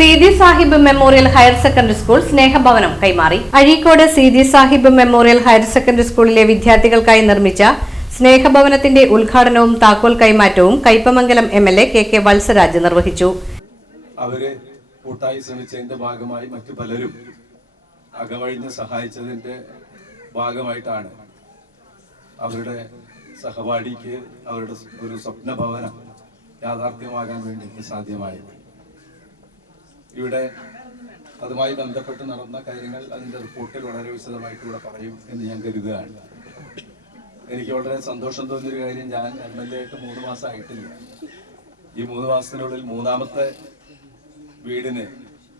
Seethi Sahib memorial higher secondary school സ്നേഹഭവനം കൈമാറി. Azhikode Seethi Sahib memorial higher secondary സ്കൂളിലെ വിദ്യാർത്ഥികൾക്കായി നിർമ്മിച്ച സ്നേഹഭവനത്തിന്റെ ഉദ്ഘാടനവും താക്കോൽ കൈമാറ്റവും കയ്പമംഗലം MLA KK വത്സരാജ് നിർവഹിച്ചു. അവരെ കൂട്ടായി ശ്രമിച്ചതിന്റെ ഭാഗമായി മറ്റു പലരും അകവഴിഞ്ഞ് സഹായിച്ചതിന്റെ ഭാഗമായിട്ടാണ് അവരുടെ സഹപാഠിക്ക് അവരുടെ ഒരു സ്വപ്ന ഭവനം യാഥാർത്ഥ്യമാകാൻ വേണ്ടി സാധ്യമായത്. ഇവിടെ അതുമായി ബന്ധപ്പെട്ട് നടന്ന കാര്യങ്ങൾ അതിന്റെ റിപ്പോർട്ടിൽ വളരെ വിശദമായിട്ട് ഇവിടെ പറയും എന്ന് ഞാൻ കരുതുകയാണ്. എനിക്ക് വളരെ സന്തോഷം തോന്നിയൊരു കാര്യം, ഞാൻ MLA ആയിട്ട് 3 മാസം ആയിട്ടില്ല. ഈ 3 മാസത്തിനുള്ളിൽ 3ാമത്തെ വീടിന്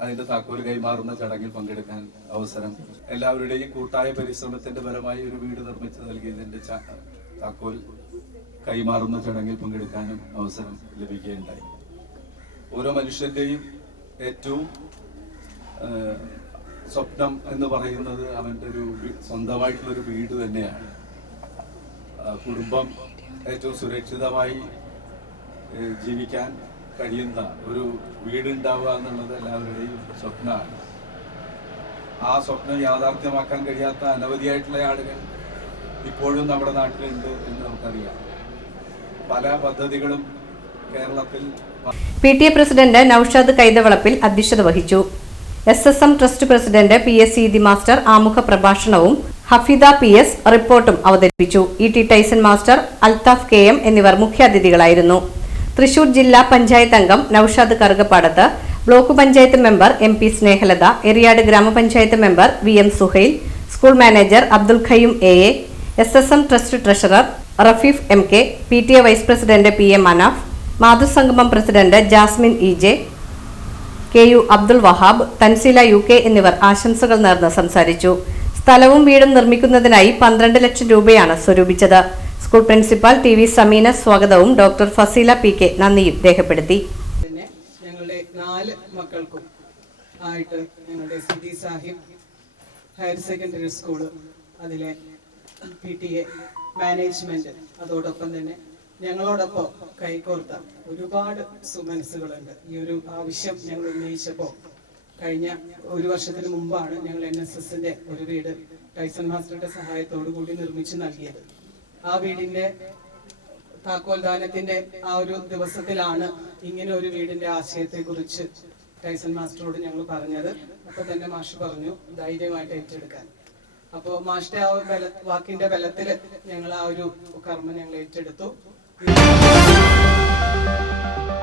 അതിന്റെ താക്കോൽ കൈമാറുന്ന ചടങ്ങിൽ പങ്കെടുക്കാൻ അവസരം, എല്ലാവരുടെയും കൂട്ടായ പരിശ്രമത്തിന്റെ ഫലമായി ഒരു വീട് നിർമ്മിച്ചു നൽകിയതിന്റെ താക്കോൽ കൈമാറുന്ന ചടങ്ങിൽ പങ്കെടുക്കാനും അവസരം ലഭിക്കുകയുണ്ടായി. ഓരോ മനുഷ്യന്റെയും ഏറ്റവും സ്വപ്നം എന്ന് പറയുന്നത് അവന്റെ ഒരു സ്വന്തമായിട്ടുള്ളൊരു വീട് തന്നെയാണ്. കുടുംബം ഏറ്റവും സുരക്ഷിതമായി ജീവിക്കാൻ കഴിയുന്ന ഒരു വീടുണ്ടാവുക എന്നുള്ളത് എല്ലാവരുടെയും സ്വപ്നമാണ്. ആ സ്വപ്നം യാഥാർത്ഥ്യമാക്കാൻ കഴിയാത്ത അനവധിയായിട്ടുള്ള ആളുകൾ ഇപ്പോഴും നമ്മുടെ നാട്ടിലുണ്ട് എന്ന് നമുക്കറിയാം. പല പദ്ധതികളും കേരളത്തിൽ PTA പ്രസിഡന്റ് നൌഷാദ് കൈതവളപ്പിൽ അധ്യക്ഷത വഹിച്ചു. SSM trust president PS Seethi master ആമുഖ പ്രഭാഷണവും ഹഫീദ PS റിപ്പോർട്ടും അവതരിപ്പിച്ചു. ET Tyson master, Althaf KM എന്നിവർ മുഖ്യാതിഥികളായിരുന്നു. തൃശൂർ ജില്ലാ പഞ്ചായത്ത് അംഗം Noushad Karukappadath, block panchayat member MP Snehalatha, Eriyad ഗ്രാമപഞ്ചായത്ത് member VM Suhail, school manager Abdul Khayyum AA, SSM trust treasurer Rafeef MK, PTA vice president PM Anaf, മാതൃസംഗമം president Jasmin EJ, KU Abdul Wahab, Thanseela UK എന്നിവർ ആശംസകൾ നേർന്ന് സംസാരിച്ചു. സ്ഥലവും വീടും നിർമ്മിക്കുന്നതിനായി 12 ലക്ഷം രൂപയാണ് സ്വരൂപിച്ചത്. സ്കൂൾ പ്രിൻസിപ്പൽ TV സമീന സ്വാഗതവും ഡോക്ടർ ഫസീല PK നന്ദിയും രേഖപ്പെടുത്തി. ഞങ്ങളുടെ 4 മക്കൾക്കും ആയിട്ട് ഞങ്ങളുടെ Seethi Sahib higher secondary school, അതിലെ PTA മാനേജ്മെന്റ്, അതോടൊപ്പം തന്നെ ഞങ്ങളോടൊപ്പം കൈകോർത്ത ഒരുപാട് സുമനസ്സുകളുണ്ട്. ഈ ഒരു ആവശ്യം ഞങ്ങൾ ഉന്നയിച്ചപ്പോൾ കഴിഞ്ഞ 1 വർഷത്തിന് മുമ്പാണ് ഞങ്ങൾ NSSന്റെ ഒരു വീട് ടൈസൺ മാസ്റ്ററുടെ സഹായത്തോടു കൂടി നിർമ്മിച്ചു നൽകിയത്. ആ വീടിന്റെ താക്കോൽദാനത്തിന്റെ ആ ഒരു ദിവസത്തിലാണ് ഇങ്ങനെ ഒരു വീടിന്റെ ആശയത്തെ കുറിച്ച് ടൈസൺ മാസ്റ്ററോട് ഞങ്ങൾ പറഞ്ഞത്. അപ്പൊ തന്നെ മാഷ് പറഞ്ഞു ധൈര്യമായിട്ട് ഏറ്റെടുക്കാൻ. അപ്പോൾ മാഷിന്റെ ആ വാക്കിന്റെ ബലത്തിൽ ഞങ്ങൾ ആ ഒരു കർമ്മം ഞങ്ങൾ ഏറ്റെടുത്തു.